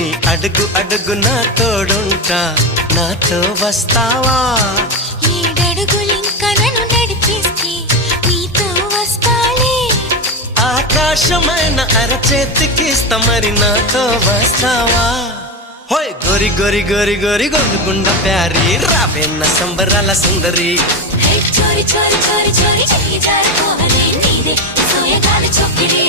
నీ అడుగు అడుగు నా తోడుంటా, నాతో వస్తావా? ఏడడుగులింక నన్ను నడిపిస్తే నీతో వస్తాలే. ఆకాశమైన అరచేతికిస్తా, మరి నాతో వస్తావా? హోయ్ గోరి గోరి గోరి గోరి గోరుగుండ ప్యారి, రావేన్న సంబరాల సుందరి. చోరి చోరి చోరి చోరి చెయ్యి జారిపోవలే నీదే సోయగాల చొక్కిడి.